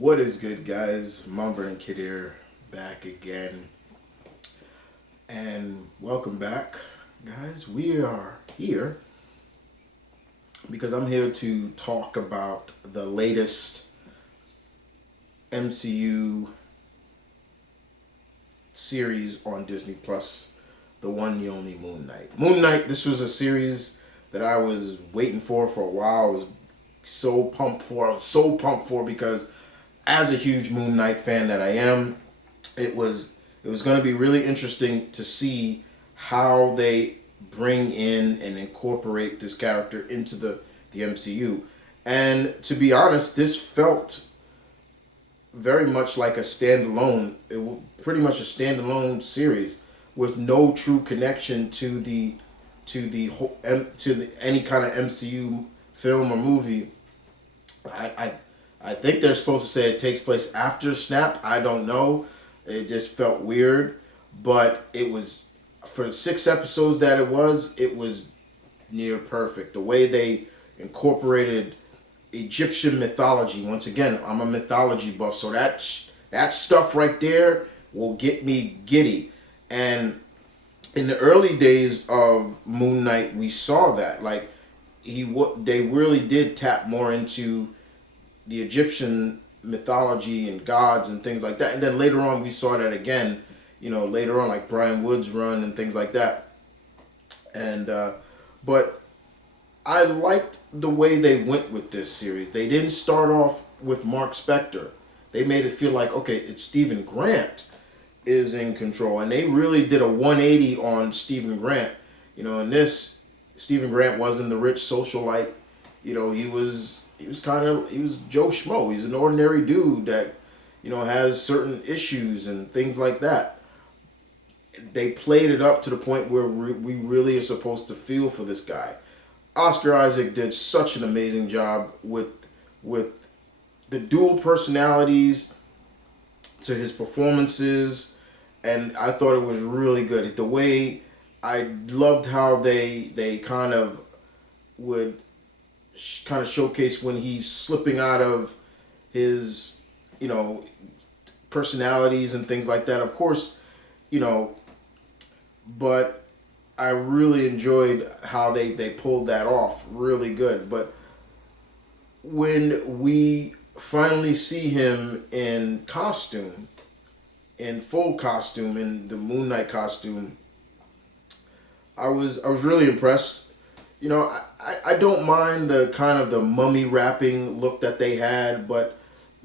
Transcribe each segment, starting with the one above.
What is good, guys? Mumber and Kid here, back again. And welcome back, guys. We are here because I'm here to talk about the latest MCU series on Disney Plus, the one, the only Moon Knight. Moon Knight, this was a series that I was waiting for a while. I was so pumped for because as a huge Moon Knight fan that I am, it was going to be really interesting to see how they bring in and incorporate this character into the MCU. And to be honest, this felt very much like a standalone. It was pretty much a standalone series with no true connection to any kind of MCU film or movie. I think they're supposed to say it takes place after Snap. I don't know. It just felt weird. But it was, for the 6 episodes that it was near perfect. The way they incorporated Egyptian mythology. Once again, I'm a mythology buff, so that stuff right there will get me giddy. And in the early days of Moon Knight, we saw that. Like, they really did tap more into the Egyptian mythology and gods and things like that. And then later on we saw that again, later on, like Brian Wood's run and things like that. And but I liked the way they went with this series. They didn't start off with Mark Spector. They made it feel like, okay, it's Stephen Grant is in control. And they really did a 180 on Stephen Grant. In this, Stephen Grant wasn't the rich socialite. He was Joe Schmo. He's an ordinary dude that, has certain issues and things like that. They played it up to the point where we really are supposed to feel for this guy. Oscar Isaac did such an amazing job with the dual personalities to his performances, and I thought it was really good. The way I loved how they kind of would showcase when he's slipping out of his, personalities and things like that. Of course, but I really enjoyed how they pulled that off really good. But when we finally see him in costume, in full costume, in the Moon Knight costume, I was really impressed. I don't mind the kind of the mummy wrapping look that they had, but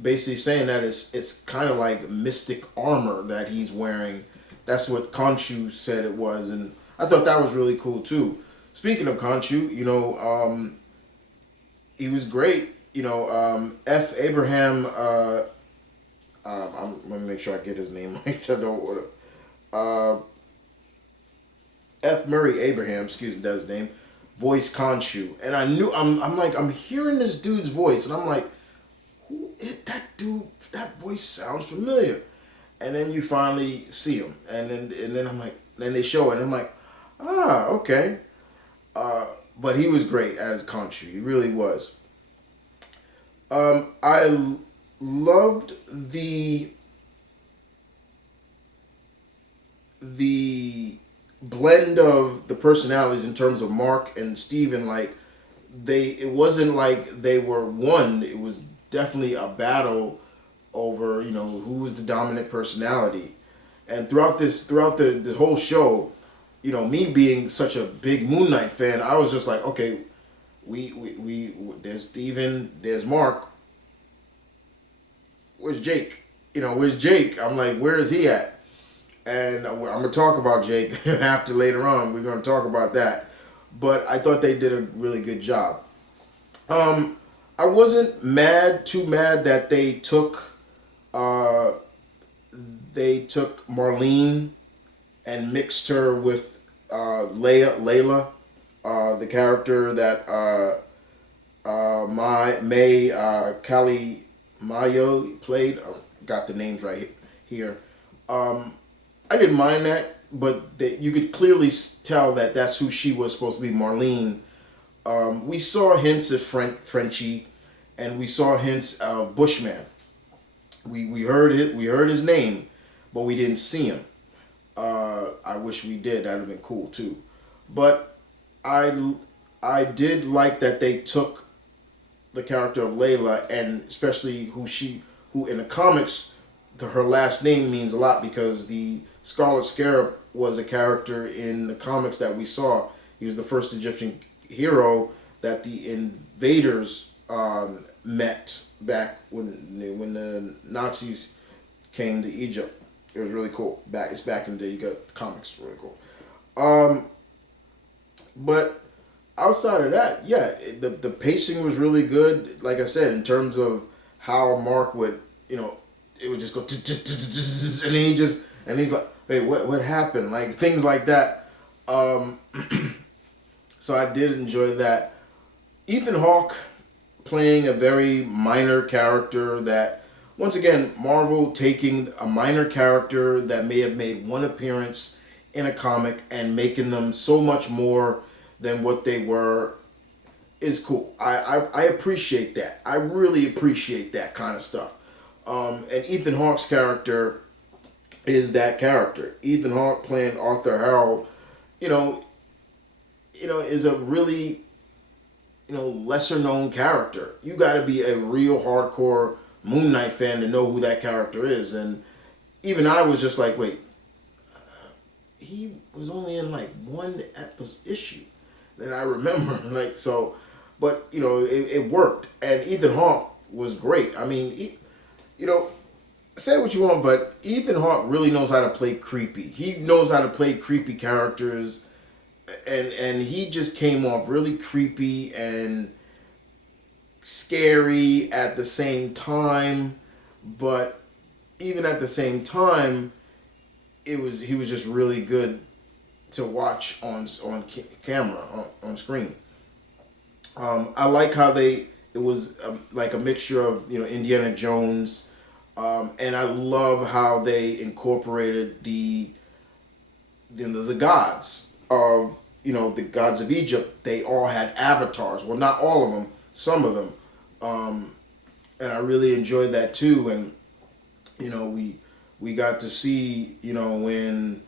basically saying that it's kind of like mystic armor that he's wearing. That's what Khonshu said it was, and I thought that was really cool too. Speaking of Khonshu, he was great. F. Abraham. I'm gonna make sure I get his name right. I don't want to. F. Murray Abraham, excuse me, that's his name. Voice Khonshu, and I knew I'm hearing this dude's voice, and I'm like, who is that dude? That voice sounds familiar. And then you finally see him, and then I'm like, then they show it, and I'm like, okay. But he was great as Khonshu. He really was. I loved the blend of the personalities in terms of Mark and Steven. Like, it wasn't like they were one. It was definitely a battle over, who was the dominant personality. And throughout the whole show, me being such a big Moon Knight fan, I was just like, okay, we there's Steven, there's Mark. Where's Jake? Where's Jake? I'm like, where is he at? And I'm going to talk about Jake after later on. We're going to talk about that. But I thought they did a really good job. I wasn't too mad that they took Marlene and mixed her with Layla, the character that Callie Mayo played. Got the names right here. I didn't mind that, but you could clearly tell that that's who she was supposed to be, Marlene. We saw hints of Frenchie, and we saw hints of Bushman. We heard it. We heard his name, but we didn't see him. I wish we did. That'd have been cool too. But I I did like that they took the character of Layla, and especially who in the comics, her last name means a lot because the Scarlet Scarab was a character in the comics that we saw. He was the first Egyptian hero that the invaders met back when the Nazis came to Egypt. It was really cool. It's back in the day. You got comics, really cool. But outside of that, yeah, the pacing was really good. Like I said, in terms of how Mark would, it would just go, and he's like, hey, what happened? Like things like that. So I did enjoy that. Ethan Hawke playing a very minor character that, once again, Marvel taking a minor character that may have made one appearance in a comic and making them so much more than what they were is cool. I appreciate that. I really appreciate that kind of stuff. And Ethan Hawke's character is that character. Ethan Hawke playing Arthur Harrow, you know, is a really, lesser known character. You got to be a real hardcore Moon Knight fan to know who that character is. And even I was just like, wait, he was only in like one issue that I remember. Like, so, but it worked. And Ethan Hawke was great. I mean, say what you want, but Ethan Hawke really knows how to play creepy. He knows how to play creepy characters. And he just came off really creepy and scary at the same time, but even at the same time, he was just really good to watch on camera, on screen. I like how it was like a mixture of Indiana Jones, and I love how they incorporated the gods of the gods of Egypt. They all had avatars. Well, not all of them, some of them, and I really enjoyed that too. And we got to see when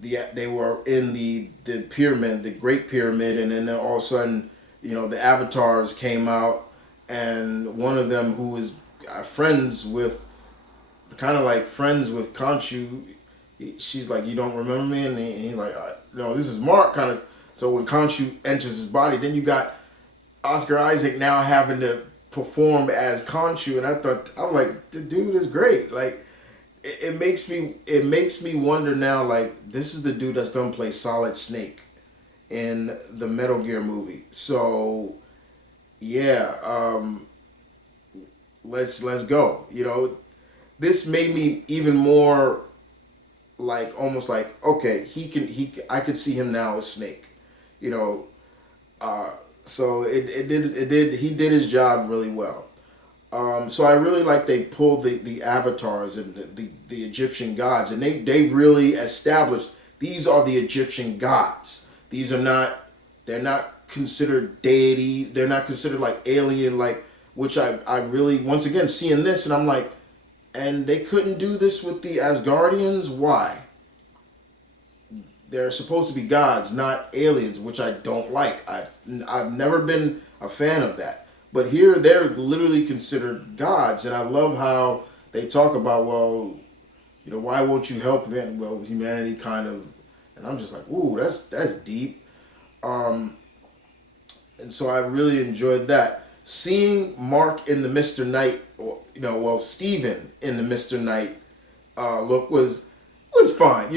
they were in the pyramid, the Great Pyramid, and then all of a sudden the avatars came out, and one of them who was kind of like friends with Khonshu. She's like, you don't remember me? And he's like, no, this is Mark, kind of. So when Khonshu enters his body, then you got Oscar Isaac now having to perform as Khonshu, and I'm like, the dude is great. Like, it makes me wonder now, like, this is the dude that's gonna play Solid Snake in the Metal Gear movie. So yeah, let's go. This made me even more like, almost like, okay, I could see him now as Snake, so he did his job really well. So I really like they pulled the avatars and the Egyptian gods, and they really established these are the Egyptian gods. They're not considered deity. They're not considered like alien, like, which I really, once again, seeing this, and I'm like, and they couldn't do this with the Asgardians? Why? They're supposed to be gods, not aliens, which I don't like. I've never been a fan of that. But here they're literally considered gods, and I love how they talk about, well, why won't you help humanity? Well, humanity kind of, and I'm just like, ooh, that's deep. And so I really enjoyed that. Seeing Mark in the Mr. Knight, Steven in the Mr. Knight look was fine.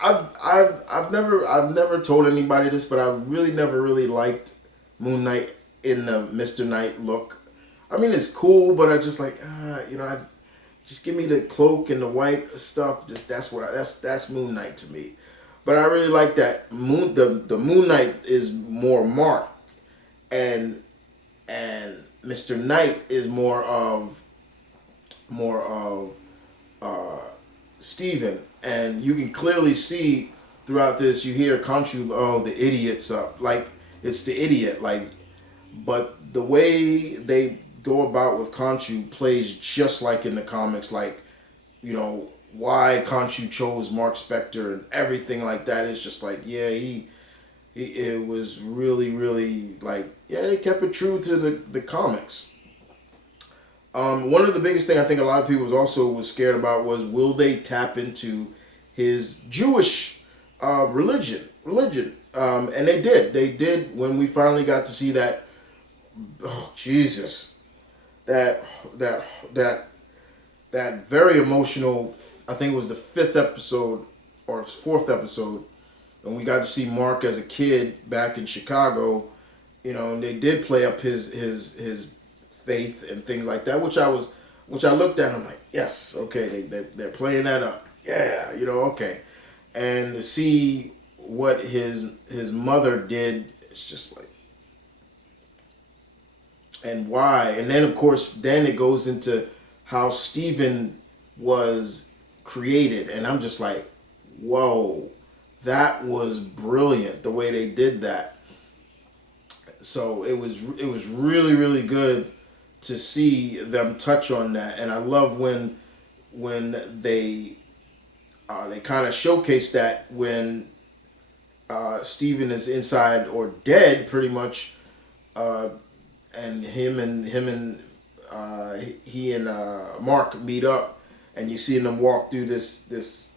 I've never told anybody this, but I really never really liked Moon Knight in the Mr. Knight look. I mean, it's cool, but I just like, just give me the cloak and the white stuff. Just that's Moon Knight to me. But I really like that the Moon Knight is more Mark, and Mr. Knight is more of Steven. And you can clearly see throughout this, you hear Khonshu, oh, the idiot's up. Like, it's the idiot. Like, but the way they go about with Khonshu plays just like in the comics, like, why Khonshu chose Mark Spector and everything like that. It's just like, yeah, it was really, really like, yeah, they kept it true to the comics. One of the biggest thing I think a lot of people was scared about was, will they tap into his Jewish religion? And they did. They did when we finally got to see that. Oh Jesus, that very emotional. I think it was the fifth episode or fourth episode, and we got to see Mark as a kid back in Chicago. And they did play up his faith and things like that, which I looked at and I'm like, yes, okay, they're playing that up. Yeah, okay. And to see what his mother did, it's just like, and why. And then of course then it goes into how Steven was created, and I'm just like, whoa, that was brilliant the way they did that. So it was really, really good to see them touch on that. And I love when they kind of showcase that when Steven is inside or dead pretty much, and he and Mark meet up, and you see them walk through this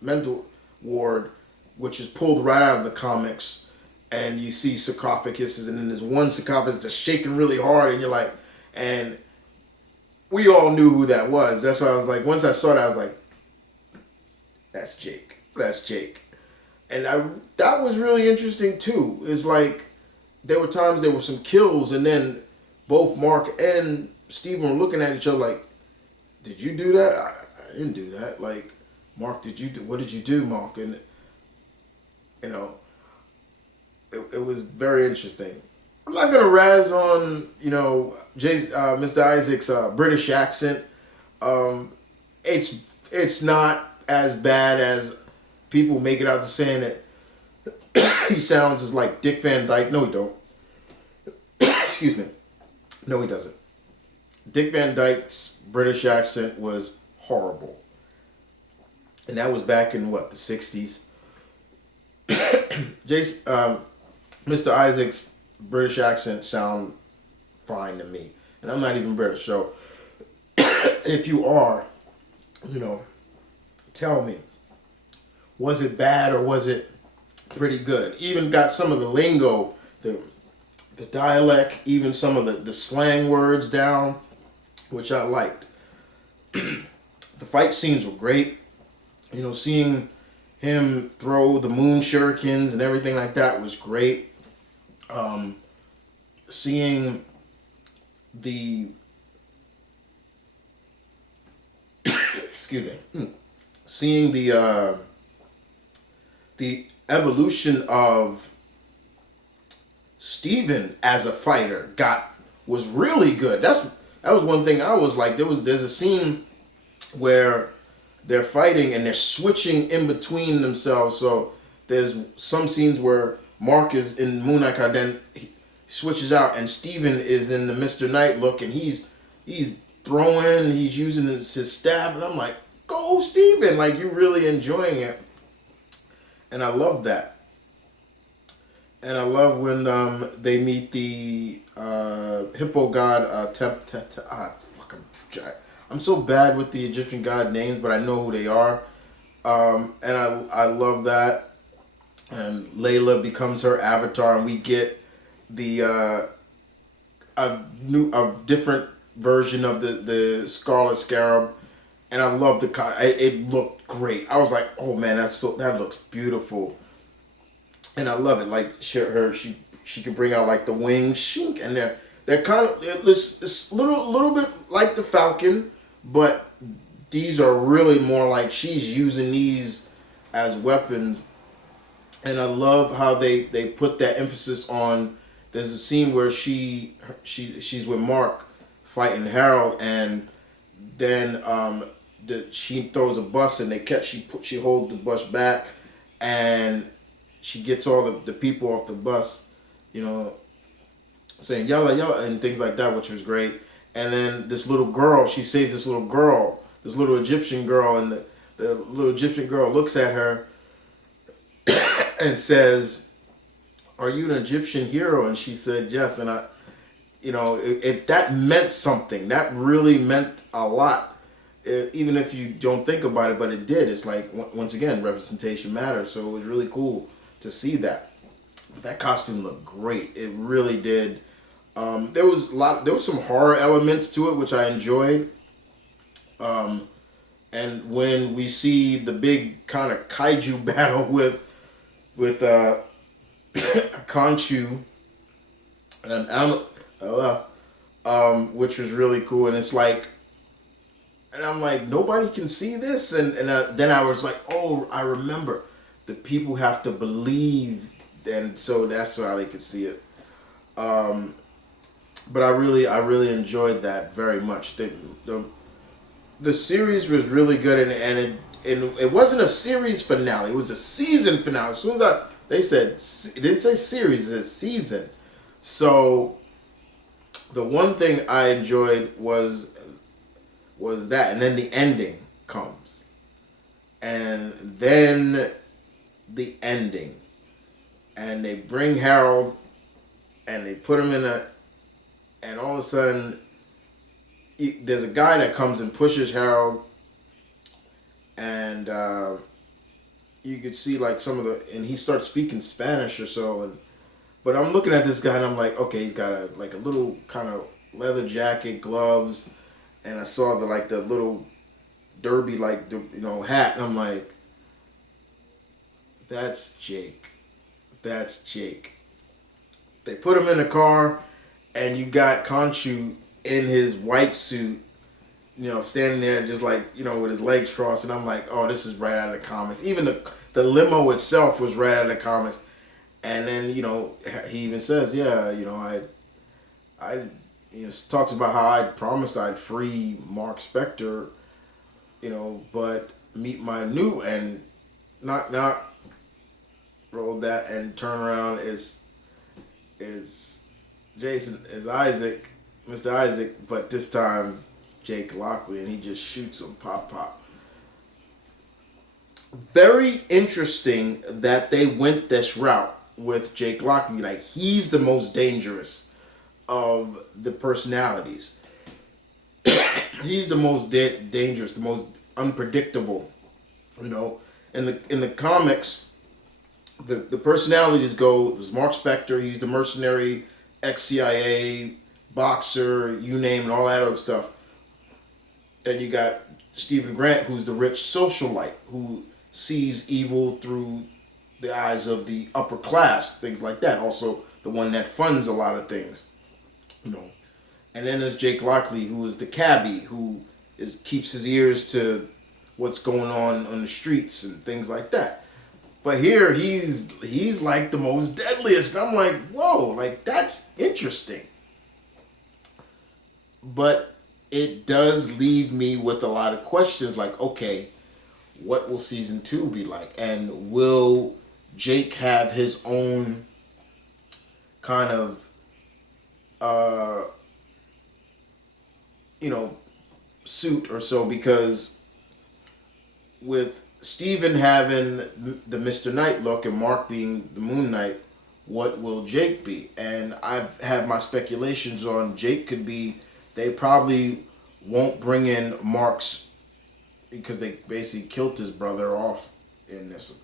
mental ward, which is pulled right out of the comics, and you see sarcophaguses, and then there's one sarcophagus that's shaking really hard, and you're like, and we all knew who that was. That's why I was like, once I saw that, I was like, that's Jake. And that was really interesting too. It's like, there were times there were some kills, and then both Mark and Steven were looking at each other like, did you do that? I didn't do that. Like, Mark, what did you do, Mark? And, it was very interesting. I'm not going to razz on, Mr. Isaac's British accent. It's not as bad as people make it out to saying that he sounds as like Dick Van Dyke. No, he don't. Excuse me. No, he doesn't. Dick Van Dyke's British accent was horrible. And that was back in, the 60s? Mr. Isaac's British accent sound fine to me. And I'm not even British, so if you are, tell me. Was it bad or was it pretty good? Even got some of the lingo, the dialect, even some of the slang words down, which I liked. The fight scenes were great. Seeing him throw the moon shurikens and everything like that was great. Seeing the excuse me, seeing the evolution of Steven as a fighter was really good. That was one thing I was like, there's a scene where they're fighting and they're switching in between themselves. So there's some scenes where Mark is in Moon Knight, then he switches out, and Steven is in the Mr. Knight look, and he's throwing, he's using his staff, and I'm like, go Steven, like, you're really enjoying it. And I love that. And I love when they meet the hippo god, I'm so bad with the Egyptian god names, but I know who they are. And I love that. And Layla becomes her avatar, and we get a different version of the Scarlet Scarab. And I love it looked great. I was like, oh man, that looks beautiful. And I love it. Like she could bring out like the wings, and they're kind of it's little bit like the Falcon, but these are really more like she's using these as weapons. And I love how they put that emphasis on. There's a scene where she's with Mark fighting Harold, and then she throws a bus, and she holds the bus back, and she gets all the people off the bus, saying yalla yalla and things like that, which was great. And then this little girl, she saves this little girl, this little Egyptian girl, and the little Egyptian girl looks at her and says, "Are you an Egyptian hero?" And she said, "Yes." And I, if that meant something, that really meant a lot. Even if you don't think about it, but it did. It's like once again, representation matters. So it was really cool to see that. But that costume looked great. It really did. There was some horror elements to it, which I enjoyed. And when we see the big kind of kaiju battle with Khonshu and which was really cool, and it's like, and I'm like, nobody can see this, and then I was like, oh, I remember, the people have to believe, and so that's why they could see it. But I really enjoyed that very much. The series was really good, and it wasn't a series finale. It was a season finale. As soon as they said, it didn't say series, it said season. So the one thing I enjoyed was that, and then the ending comes, and then the ending, and they bring Harold, and they put him and all of a sudden, there's a guy that comes and pushes Harold, and you could see like and he starts speaking Spanish or so, but I'm looking at this guy and I'm like, okay, he's got a little kind of leather jacket, gloves, and I saw the little derby hat, and I'm like, that's Jake. That's Jake. They put him in the car, and you got Khonshu in his white suit, standing there just with his legs crossed, and I'm like, oh, this is right out of the comics. Even the limo itself was right out of the comics. And then, he even says, yeah, I talks about how I promised I'd free Mark Spector, but meet my new, and knock, roll that, and turn around is Jason, is Isaac, Mr. Isaac, but this time Jake Lockley, and he just shoots him, pop. Very interesting that they went this route with Jake Lockley. Like, he's the most dangerous of the personalities. He's the most dangerous, the most unpredictable. In the comics, the personalities go, there's Mark Spector, he's the mercenary, ex-CIA, boxer, you name it, all that other stuff. And you got Stephen Grant, who's the rich socialite, who sees evil through the eyes of the upper class, things like that. Also, the one that funds a lot of things, And then there's Jake Lockley, who is the cabbie, who keeps his ears to what's going on the streets and things like that. But here he's like the most deadliest. And I'm like, whoa, like that's interesting. But it does leave me with a lot of questions, like, okay, what will season 2 be like? And will Jake have his own kind of suit or so? Because with Steven having the Mr. Knight look and Mark being the Moon Knight, what will Jake be? And I've had my speculations on Jake could be, they probably won't bring in Mark's, because they basically killed his brother off in this.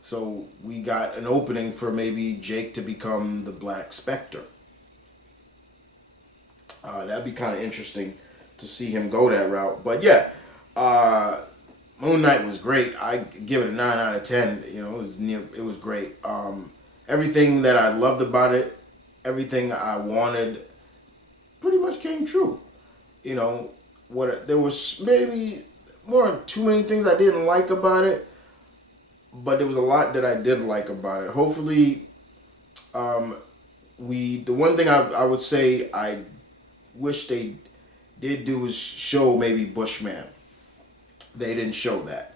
So we got an opening for maybe Jake to become the Black Spectre. That'd be kind of interesting to see him go that route. But yeah, Moon Knight was great. I give it a 9 out of 10. It was great. Everything that I loved about it, everything I wanted, pretty much came true. There was maybe too many things I didn't like about it, but there was a lot that I did like about it. Hopefully, the one thing I would say I wish they did do is show maybe Bushman. They didn't show that.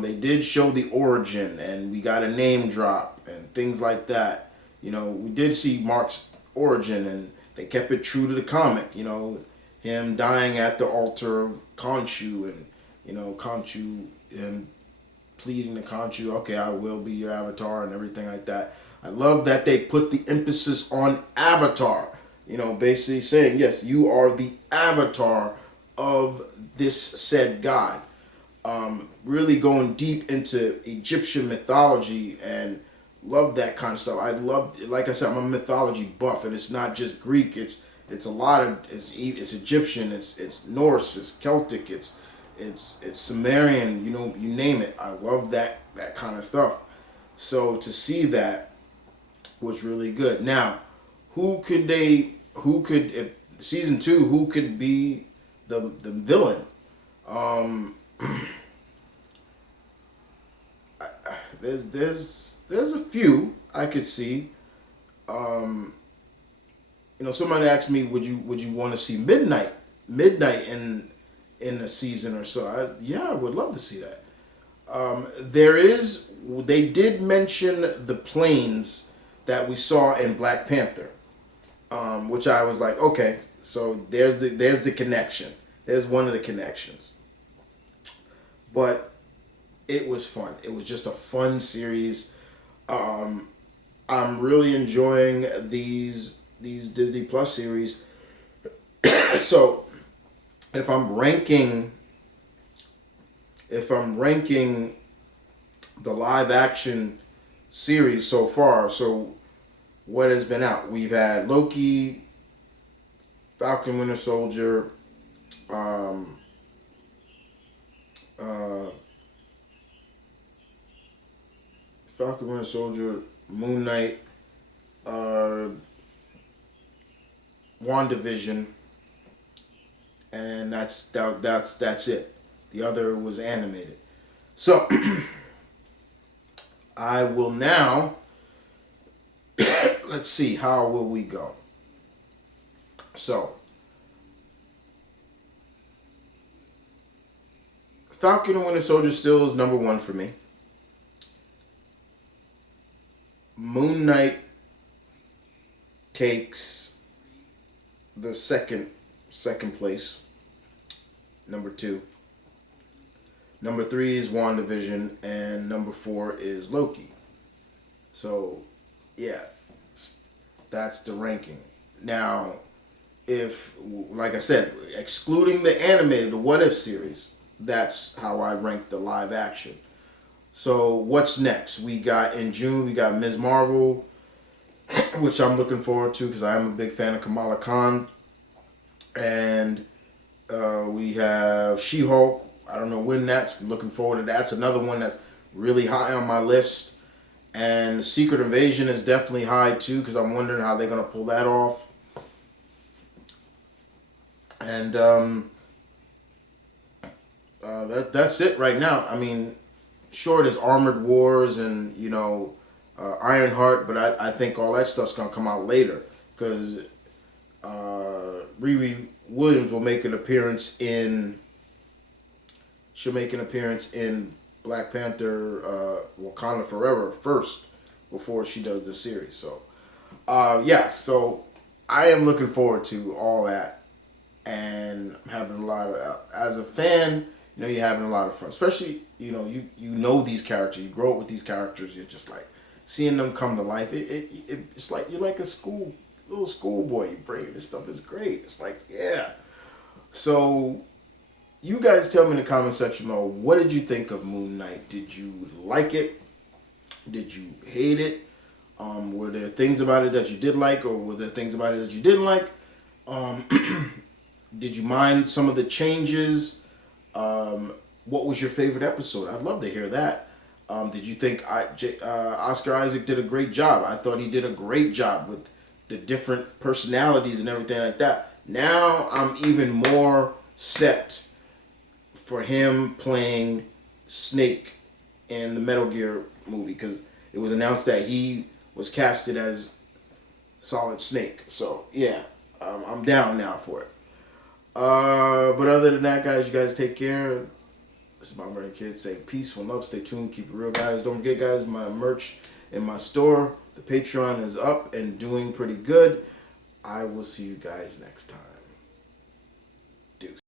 They did show the origin, and we got a name drop and things like that. We did see Mark's origin, and they kept it true to the comic. Him dying at the altar of Khonshu, and Khonshu, him pleading to Khonshu, okay, I will be your avatar and everything like that. I love that they put the emphasis on avatar. Basically saying, yes, you are the avatar of this said god. Really going deep into Egyptian mythology, and love that kind of stuff. I love, like I said, I'm a mythology buff, and it's not just Greek. It's a lot of it's Egyptian, it's Norse, it's Celtic, it's Sumerian. You name it. I love that kind of stuff. So to see that was really good. Now, if season 2, who could be the villain? There's a few I could see. Somebody asked me, would you want to see Midnight in a season or so? I would love to see that. They did mention the planes that we saw in Black Panther, which I was like, okay, so there's the connection. There's one of the connections. But it was fun. It was just a fun series. I'm really enjoying these Disney Plus series. So if I'm ranking the live action series so far, so what has been out? We've had Loki, Falcon Winter Soldier, Falcon Winter Soldier, Moon Knight, WandaVision, and that's it. The other was animated. So I will now let's see, how will we go? So Falcon and Winter Soldier still is number 1 for me. Moon Knight takes the second place. Number 2. Number 3 is WandaVision, and number 4 is Loki. So, yeah, that's the ranking. Now, if, like I said, excluding the animated, the What If series, that's how I rank the live action. So what's next? In June, we got Ms. Marvel, which I'm looking forward to because I am a big fan of Kamala Khan. And we have She-Hulk. I don't know when that's. I'm looking forward to that. That's another one that's really high on my list. And Secret Invasion is definitely high too because I'm wondering how they're going to pull that off. And that's it right now. I mean, sure, there's Armored Wars and, Ironheart, but I think all that stuff's going to come out later because Riri Williams will make an appearance in... She'll make an appearance in Black Panther Wakanda Forever first before she does the series. So, so I am looking forward to all that. And I'm having a lot of... As a fan, you're having a lot of fun. Especially, you know these characters. You grow up with these characters. You're just like... Seeing them come to life, it's like you're like a little schoolboy. You bring this stuff is great. It's like, yeah. So... You guys tell me in the comment section below, what did you think of Moon Knight? Did you like it? Did you hate it? Were there things about it that you did like, or were there things about it that you didn't like? Did you mind some of the changes? What was your favorite episode? I'd love to hear that. Did you think Oscar Isaac did a great job? I thought he did a great job with the different personalities and everything like that. Now I'm even more set for him playing Snake in the Metal Gear movie because it was announced that he was casted as Solid Snake. So yeah, I'm down now for it. But other than that, guys, you guys take care. This is my Murray Kid saying peace, one love, stay tuned, keep it real, guys. Don't forget, guys, my merch in my store, the Patreon is up and doing pretty good. I will see you guys next time. Deuce.